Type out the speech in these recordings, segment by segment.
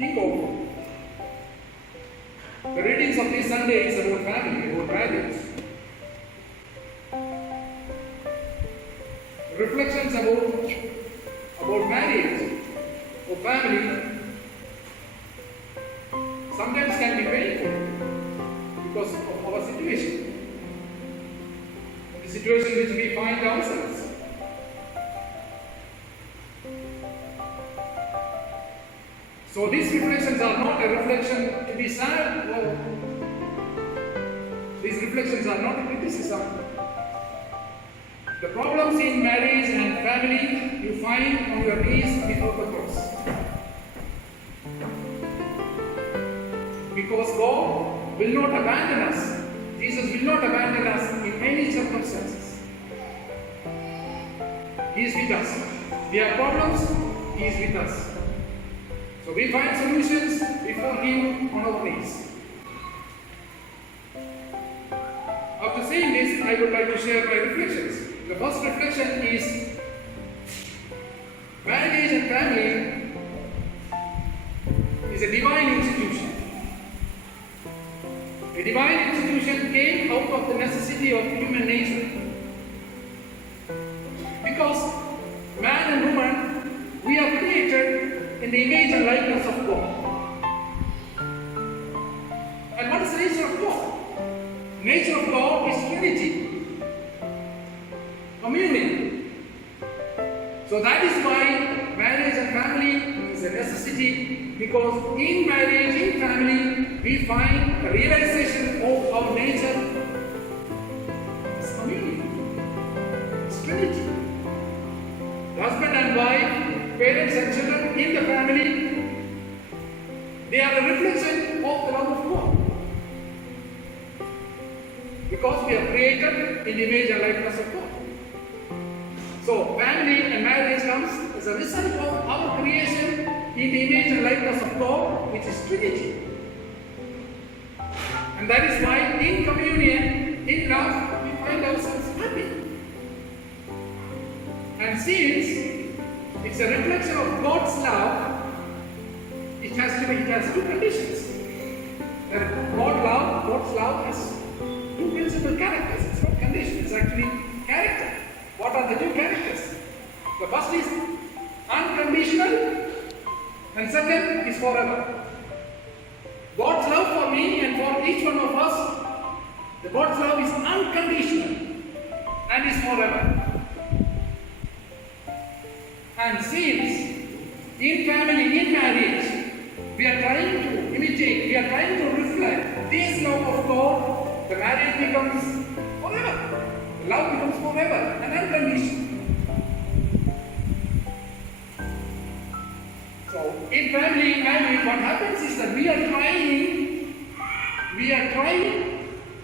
think of the readings of this Sunday is about family, about marriage. Reflections about marriage or family sometimes can be painful because of our situation, the situation which we find ourselves. So these reflections are not a reflection to be sad. No. These reflections are not a criticism. The problems in marriage and family you find on your knees before the cross. Because God will not abandon us. Jesus will not abandon us in any circumstances. He is with us. We have problems, He is with us. So we find solutions before Him on our knees. After saying this, I would like to share my reflections. The first reflection is marriage and family is a divine institution. A divine institution came out of the necessity of human nature. Because man and woman, we are created in the image and likeness of God. And what is the nature of God? Nature of God is Trinity, communion. So that is why marriage and family is a necessity, because in marriage, in family, we find a realization of our nature as communion. It's Trinity. The husband and wife, parents and children in the family, they are a reflection of the love of God. Because we are created in the image and likeness of God. So, family and marriage comes as a result of our creation in the image and likeness of God, which is Trinity. And that is why in communion, in love, we find ourselves happy. And since it's a reflection of God's love, it has two conditions. God's love has two principal characters. It's not condition, it's actually character. What are the two characters? The first is unconditional, and second is forever. God's love for me and for each one of us, God's love is unconditional and is forever. And since in family, in marriage, we are trying to imitate, we are trying to reflect this love of God, the marriage becomes forever. The love becomes forever and unconditional. So, in family, in marriage, what happens is that we are trying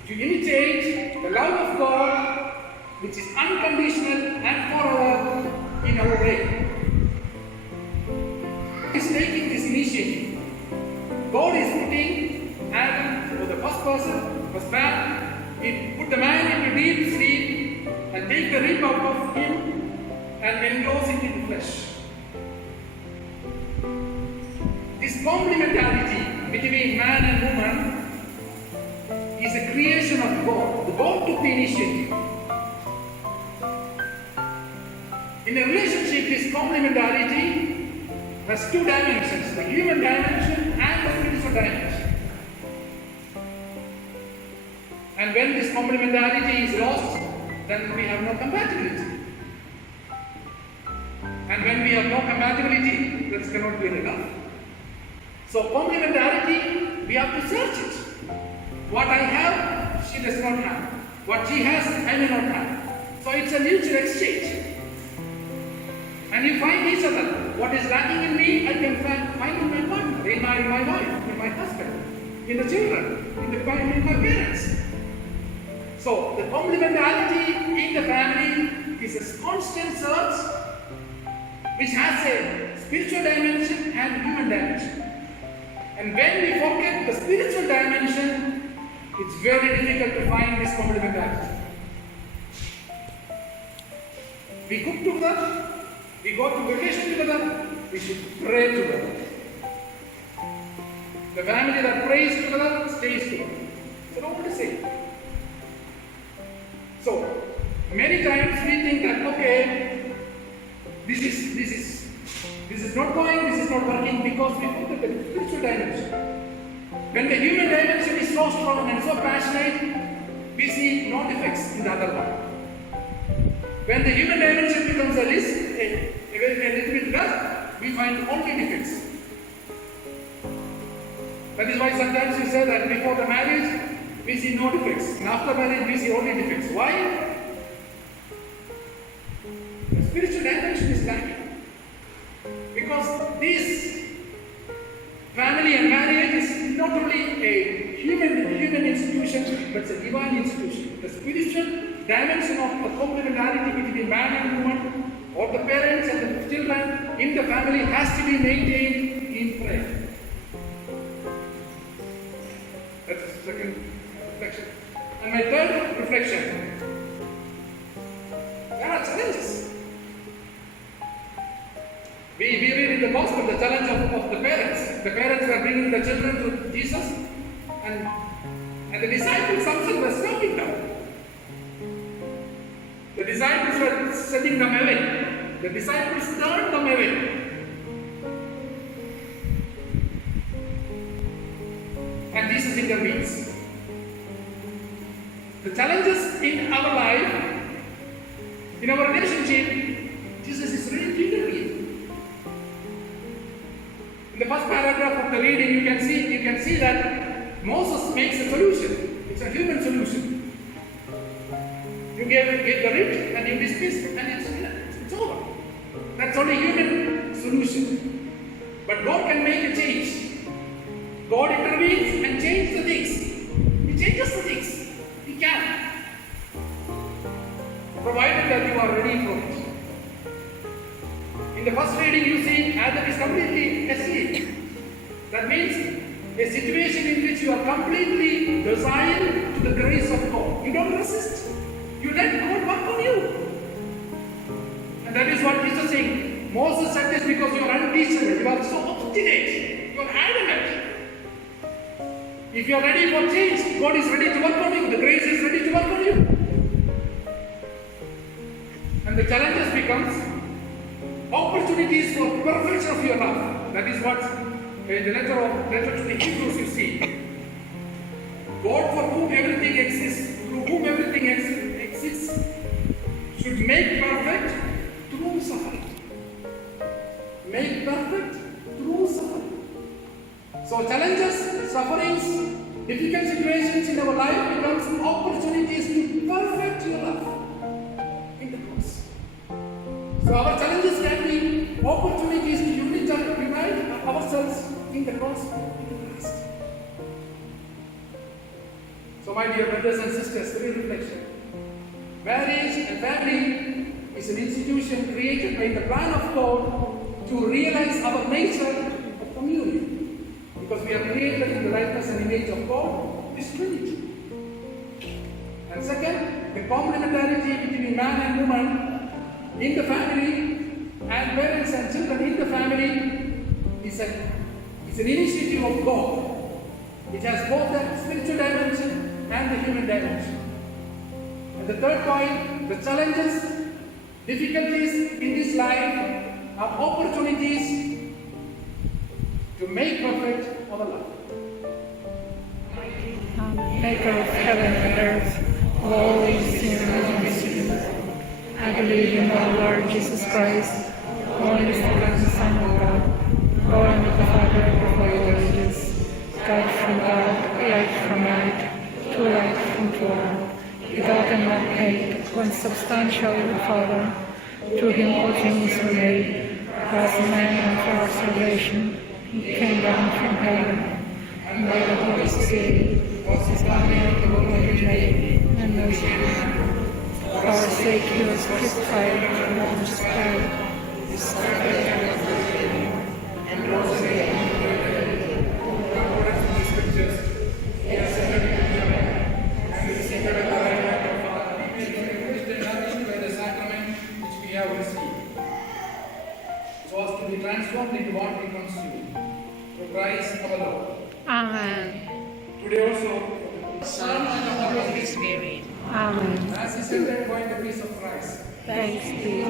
to imitate the love of God, which is unconditional and forever in our way. Is taking this initiative. God is putting Adam, or the first person, first man, He put the man into deep sleep and take the rib out of him and engross it in flesh. This complementarity between man and woman is a creation of God. God took the initiative. In a relationship, this complementarity has two dimensions, the human dimension and the spiritual dimension. And when this complementarity is lost, then we have no compatibility. And when we have no compatibility, this cannot be enough. So complementarity, we have to search it. What I have, she does not have. What she has, I may not have. So it's a mutual exchange. And we find each other. What is lacking in me, I can find in my partner, in my wife, in my husband, in the children, in my parents. So the complementarity in the family is a constant search which has a spiritual dimension and human dimension. And when we forget the spiritual dimension, it's very difficult to find this complementarity. We cook together, we go to vacation together, we should pray together. The family that prays together stays together. So don't want to say. So many times we think that okay, this is not going, this is not working because we forget the spiritual dimension. When the human dimension is so strong and so passionate, we see no defects in the other one. When the human dimension becomes a little bit less, we find only defects. That is why sometimes we say that before the marriage, we see no defects. And after marriage, we see only defects. Why? The spiritual dimension is lacking. Because this family and marriage is not only a human institution, but it's a divine institution. The spiritual dimension of the complementarity between man and woman, or the parents and the children in the family has to be maintained in prayer. That's the second reflection. And my third reflection, there are challenges. We read in the gospel the challenge of the parents. The parents were bringing the children to Jesus, and the disciples themselves were stopping them. The disciples were sending them away. The disciples turned them away. And Jesus intervenes. The challenges in our life, in our relationship, Jesus is ready to intervene. In the first paragraph of the reading, you can see that Moses makes a solution. It's a human solution. You give the writ and you dismiss, and it's over. That's only human solution. But God can make a change. God intervenes and changes the things. He changes the things. He can. Provided that you are ready for it. In the first reading you see Adam is completely asleep. That means a situation in which you are completely resigned to the grace of God. You don't resist. You let God work on you. And that is what Jesus is saying. Moses said this because you are unteachable. You are so obstinate. You are adamant. If you are ready for change, God is ready to work on you. The grace is ready to work on you. And the challenges becomes opportunities for perfection of your love. That is what in the letter to the Hebrews you see. God for whom everything exists, through whom everything exists, should make perfect through suffering. Make perfect through suffering. So challenges, sufferings, difficult situations in our life becomes opportunities to perfect your love in the cross. So our challenges can be opportunities to unite ourselves in the cross in Christ. So my dear brothers and sisters, reflection. Marriage and family is an institution created by the plan of God to realize our nature of communion. Because we are created in the likeness and image of God, this Trinity. And second, the complementarity between man and woman in the family and parents and children in the family is an initiative of God. It has both the spiritual dimension and the human dimension. And the third point, the challenges, difficulties in this life are opportunities to make perfect our love. Maker of heaven and earth, of all things seen and unseen, I believe in our Lord Jesus Christ, only begotten Son of God, born of the Father before the ages, God from God, light from light, true light from true, without and not made, consubstantial with the Father. Through him all things were made, as a man and for our salvation. He came down from heaven, and by the Holy Spirit was incarnate of the Virgin Mary, and was human. For our sake he was crucified and was died, was suffered and rose again. According to the scriptures, he ascended into heaven, and is seated at the right hand of the Father. He is nourished by the sacrament which we have received, so as to be transformed into what we constitute. Through Christ our Lord. Amen. Today also, Son and the Holy Spirit. Amen. As he said, then go in the peace of Christ. Thanks be.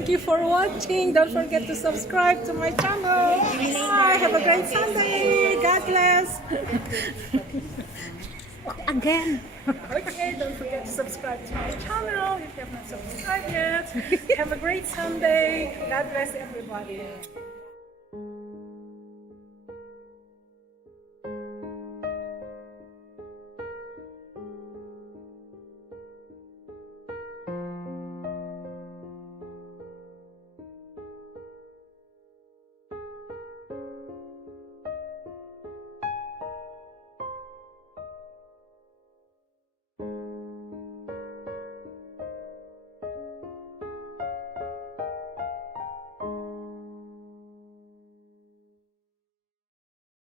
Thank you for watching. Don't forget to subscribe to my channel. Bye. Have a great Sunday. God bless. Again. Okay, don't forget to subscribe to my channel if you have not subscribed yet. Have a great Sunday. God bless everybody.